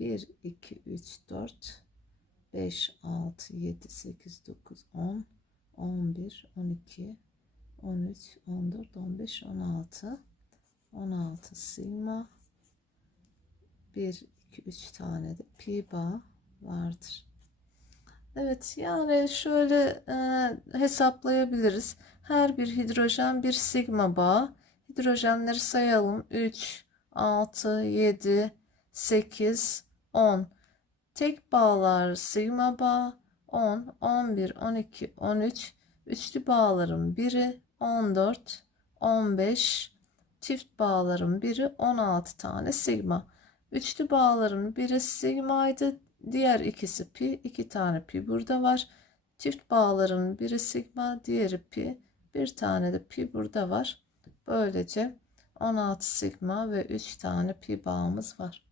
1, 2, 3, 4, 5, 6, 7, 8, 9, 10, 11, 12, 13, 14, 15, 16, 16 sigma, 1, 2, 3 tane de pi bağ vardır. Evet yani şöyle e, hesaplayabiliriz. Her bir hidrojen bir sigma bağı. Hidrojenleri sayalım. 3, 6, 7, 8, 10. Tek bağlar sigma bağı 10, 11, 12, 13. Üçlü bağların biri 14, 15. Çift bağların biri 16 tane sigma. Üçlü bağların biri sigmaydı. Diğer ikisi pi. iki tane pi burada var. Çift bağların biri sigma, diğeri pi. Bir tane de pi burada var. Böylece 16 sigma ve 3 tane pi bağımız var.